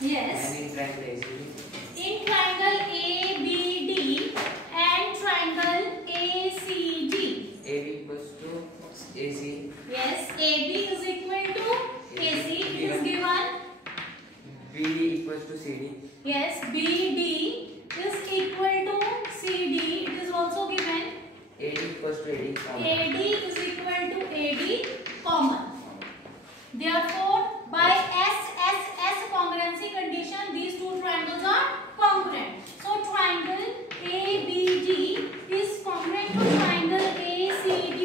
Yes. And in triangle ACD. In triangle ABD and triangle ACD. AB equals to AC. Yes. AB is equal to AC. It is given. BD equals to CD. Yes. BD is equal to CD. It is also given. AD equals to AD. AD is equal to AD common. Therefore, by SSS congruency condition, these two triangles are congruent. So, triangle ABD is congruent to triangle ACD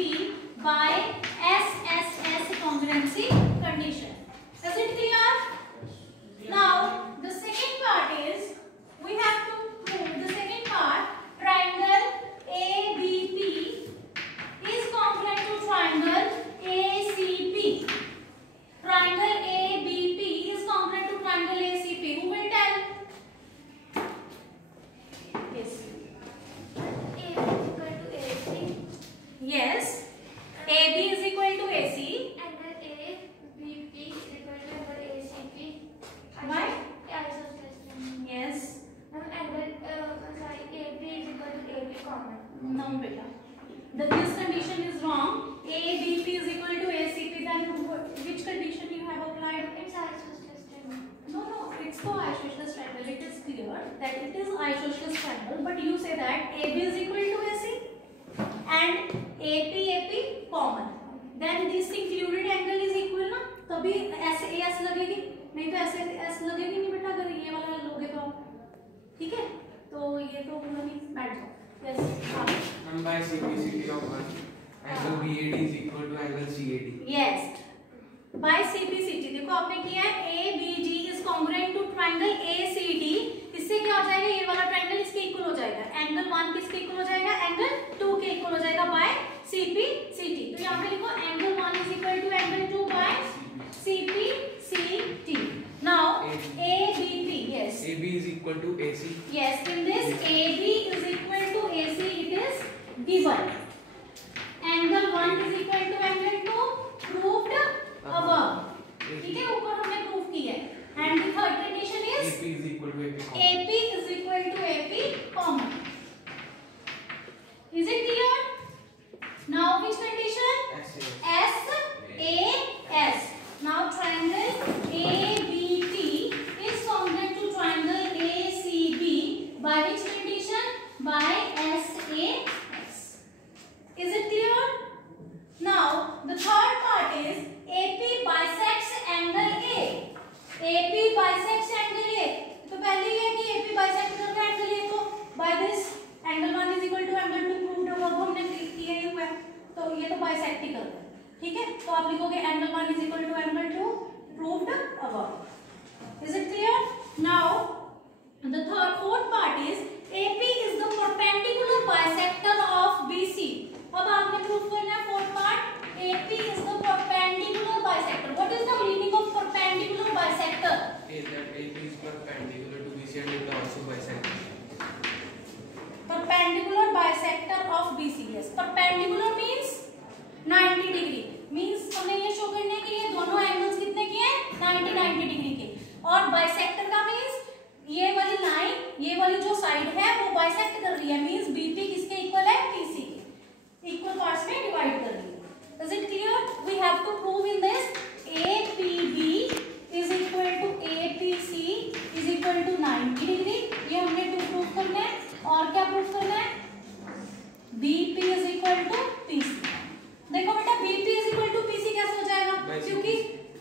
by SSS congruency condition. Is it clear? Now, the second part is, we have to prove the second part, triangle ABP is congruent to triangle ACP. Triangle ABP is congruent to triangle ACP. Who will tell? Yes. AB is equal to AC. Yes. AB is equal to AC. Angle ABP is equal to angle ACP. Why? Isosceles. Yes. Angle AB is equal to AB common. No, beta. This condition is wrong. ABP is equal to ACP. Then which condition you have applied? It's isosceles triangle. No, it's no isosceles triangle. It is clear that it is isosceles triangle, but you say that AB is equal to AC and AP common. Then this included angle is equal ना, तभी ऐसे AS लगेगी, नहीं तो ऐसे S लगेगी नहीं बेटा, अगर ये वाला लोगे तो आप, ठीक है? तो ये तो नहीं बैठ जाओ. Yes. And by CPCT of 1, angle BAD is equal to angle CAD. Yes. By CPCT देखो आपने किया है ABG is congruent to triangle ACD. इससे क्या हो जाएगा? ये वाला ट्रायंगल इसके इक्वल हो जाएगा. एंगल 1 किसके इक्वल हो जाएगा? एंगल 2 के इक्वल हो जाएगा by CPCT. तो यहाँ पे लिखो angle 1 is equal to angle 2 by CPCT. Now ABP, yes. AB is equal to AC. Yes, in this AB is equal to AC, it is given. Angle 1 is equal to angle 2, proved above. ठीक है, ऊपर हमने prove किया है. And the third condition is AP is equal to AP common. AP is equal to AP common. Is it clear? Now which condition? SAS. Now triangle ABP is congruent to triangle ACB by which condition? By SAS. Is it clear? Now the third part is AP bisects angle A. AP bisects angle A. तो पहले ये कि AP bisect कर रहा है angle A को. By this angle 1 is equal to angle 2 proved above हमने किया ही हुआ है. तो ये तो bisect ही कर रहा है. ठीक है? तो आप लिखोगे angle 1 is equal to angle 2 proved above. Is it clear? Now the fourth part is AP is the perpendicular bisector of BC. अब आपने प्रूव करना है fourth part. AP is the perpendicular bisector. What is the meaning of perpendicular bisector? That AP is perpendicular to BC and it also bisect. Perpendicular bisector of BC. Yes. Perpendicular means 90 degree. Means हमने ये show करना है कि ये दोनों angles कितने के हैं? 90 डिग्री के. और bisector का means ये वाली लाइन, ये वाली जो साइड है वो bisect कर रही है. Means BP किसके इक्वल है? PC के. Equal parts में डिवाइड कर रही है. Is it clear? We have to prove in this APB is equal to APC is equal to 90 degree. ये हमने प्रूव करना है. और क्या प्रूव करना है? BP is equal to PC. देखो बेटा BP is equal to PC कैसे हो जाएगा? क्योंकि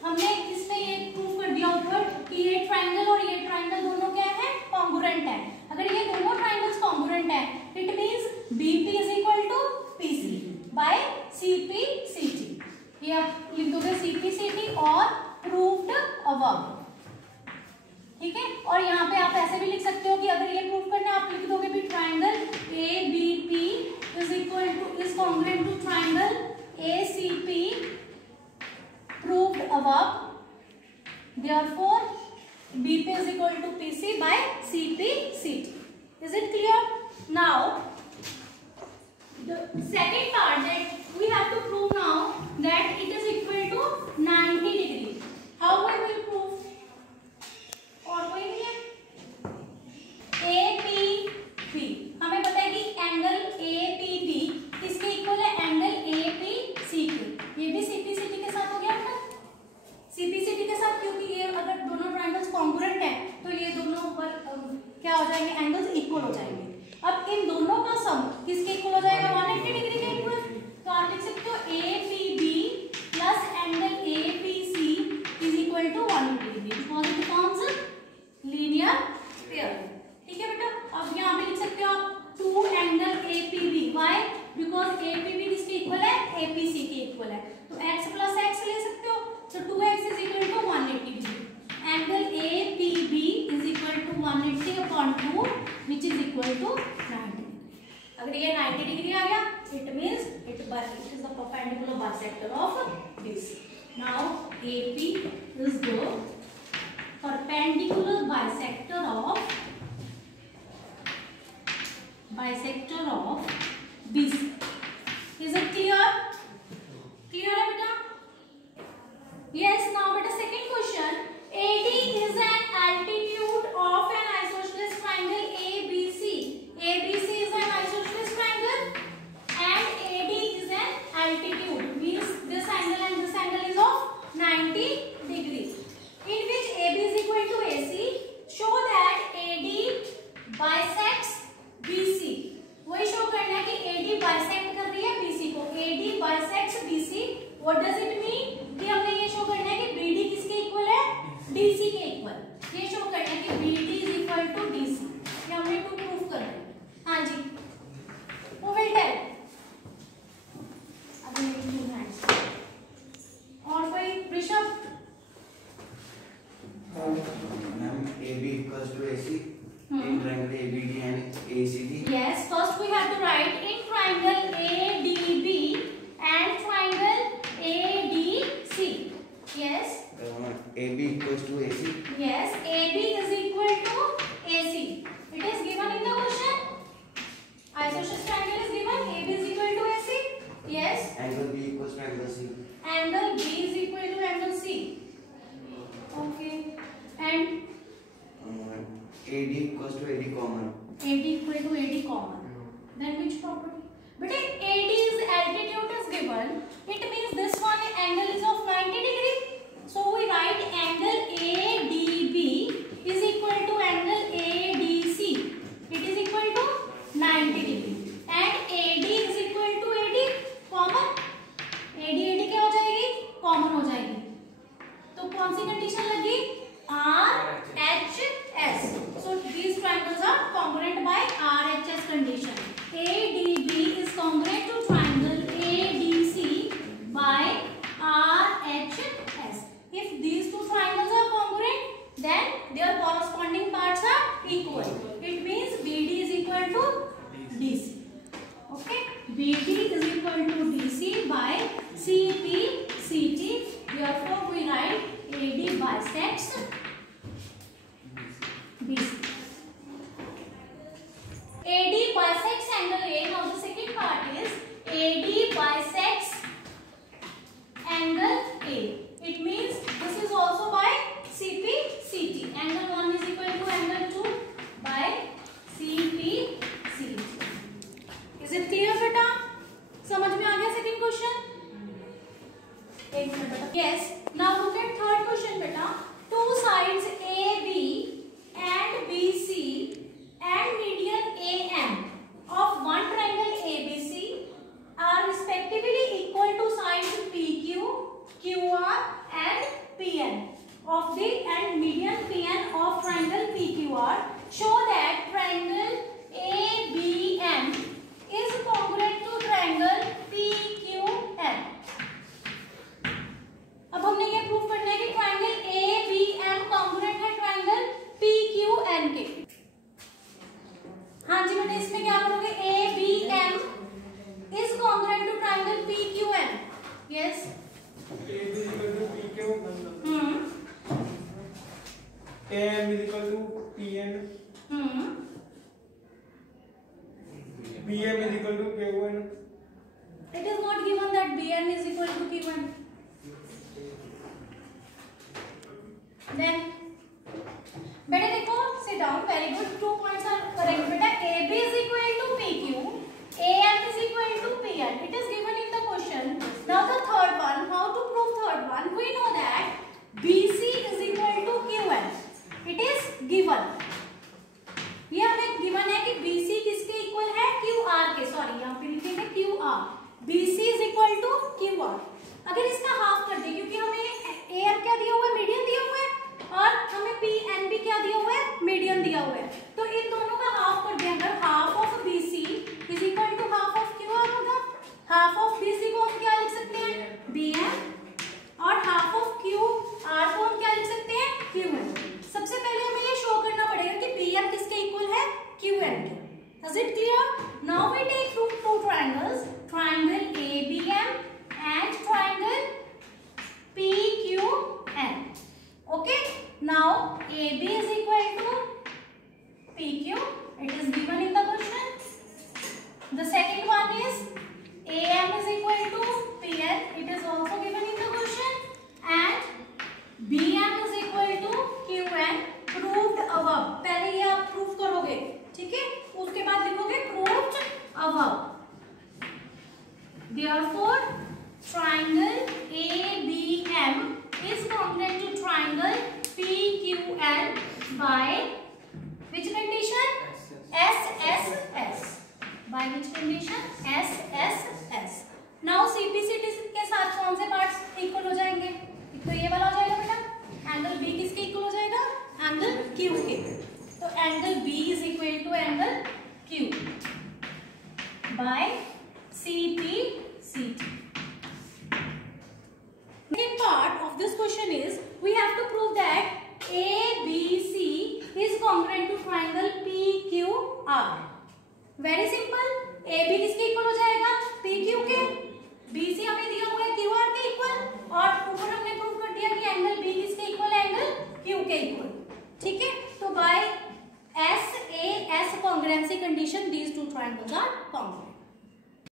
हमने इसमें ये प्रूव कर दिया ऊपर कि ये ट्रायंगल और ये ट्रायंगल दोनों क्या है? कॉन्ग्रुएंट है. अगर ये दोनों ट्रायंगल्स कॉन्ग्रुएंट है, it means BP is equal to PC by CPCT. ये आप लिख दोगे CPCT और proved above. ठीक है? और यहाँ पे आप ऐसे भी लिख सकते हो कि अगर ये प्रूव करना है आप लिख दोगे भी triangle ABP is congruent to triangle ACP proved above. Therefore, BP is equal to PC by CPCT. Is it clear? Now, the second part that we have to prove now that it is equal to 90 degree. How we will prove? और किसके equal हो जाएगा? 180 degree के equal. तो आप लिख सकते हो APB plus angle APC is equal to 180 degree because it forms linear pair. ठीक है बेटा, अब यहाँ पे लिख सकते हो आप 2 angle APB। Why? Because APB किसके इक्वल है? APC के इक्वल है। तो x प्लस x ले सकते हो, तो 2x is equal to 180 degree. Angle APB is equal to 180 upon 2 which is equal to 90 degree. अगर ये 90 डिग्री आ गया, it means it is the perpendicular bisector of BC। Now AP is the perpendicular bisector of BC. Is it clear? Clear है बेटा? Yes. Now बेटा second question. AD is an altitude of an isosceles triangle ABC. ABC is an isosceles triangle and AD is an altitude. Means this angle and this angle is of 90 degrees. In which AB is equal to AC. Show that AD bisects BC. वही show करना है कि AD bisect कर रही है BC को। AD bisects BC. What does it mean? कि हमने ये शो करना है कि BD किसके इक्वल है? DC के इक्वल। ये शो करना है कि BD is equal to DC. ये हमने टू प्रूफ करना है। हाँ जी। Who will tell? अभी मेरी hands. और कोई? Rishabh? AB equals to AC in triangle ABD and ACD. Yes, first we have to write in triangle ADB and triangle ADC. Yes. AB equals to AC. Yes, AB is equal to AC. It is given in the question. Isosceles triangle is given. AB is equal to AC. Yes. Angle B equals to angle C. Angle B is equal to angle C. Okay. And AD equals to AD common. AD equal to AD common. Then which property? But AD's altitude is given. It means this one angle is of 90 degree. So we write angle ADB is equal to angle ADC. It is equal to 90 degree. And AD is equal to AD common. AD क्या हो जाएगी? Common हो जाएगी. तो कौन सी condition लगी? RHS. So these triangles are congruent by RHS condition. ADB is congruent to triangle ADC by RHS. If these two triangles are congruent, then their corresponding parts are equal. It means BD is equal to DC. Okay, BD is equal to DC by CT. Therefore, we write AD bisects BC. AD bisects angle A. Now the second part is AD bisects angle A. It means this is also by CT. Angle 1 is equal to angle 2 by CT. Is it clear बेटा? समझ में आ गया second question? एक minute बेटा. Yes. Now look at third question बेटा. Two sides AB and BC and median AM of one triangle ABC are respectively equal to sides PQ, QR and PN of the and median PN of triangle PQR. Show that triangle ABM is congruent to triangle PQN. अब हमने ये proof करना है कि triangle ABM congruent है triangle PQN के। हाँ जी बेटा, इसमें क्या करोगे? ABM is congruent to triangle PQN. Yes. AB is equal to PQ. AM is equal to PN. BM is equal to Q1. It is not given that BN is equal to Q1. Then बेटा देखो, sit down, very good, 2 points are correct बेटा. AB is equal to PQ, AM is equal to PN. It is given in the question. Now the third one, how to prove third one? We know that BC is equal to QN. It is given. ये हमें given है कि BC किसके equal है? QR के. by which condition? SSS. By which condition? SSS. Now CPCT के साथ कौन से पार्ट्स इक्वल हो जाएंगे? एक तो ये वाला हो जाएगा बेटा, एंगल B किसके इक्वल हो जाएगा? एंगल Q के। तो angle B is equal to angle Q by CPCT. Second part of this question is we have to prove that ABC is congruent to triangle PQR. Very simple. AB किसके equal हो जाएगा? PQ के। BC हमें दिया हुआ है QR के equal, और ऊपर हमने प्रूव कर दिया कि एंगल B किसके इक्वल है? एंगल Q के इक्वल। ठीक है, तो by SAS congruency condition these two triangles are congruent.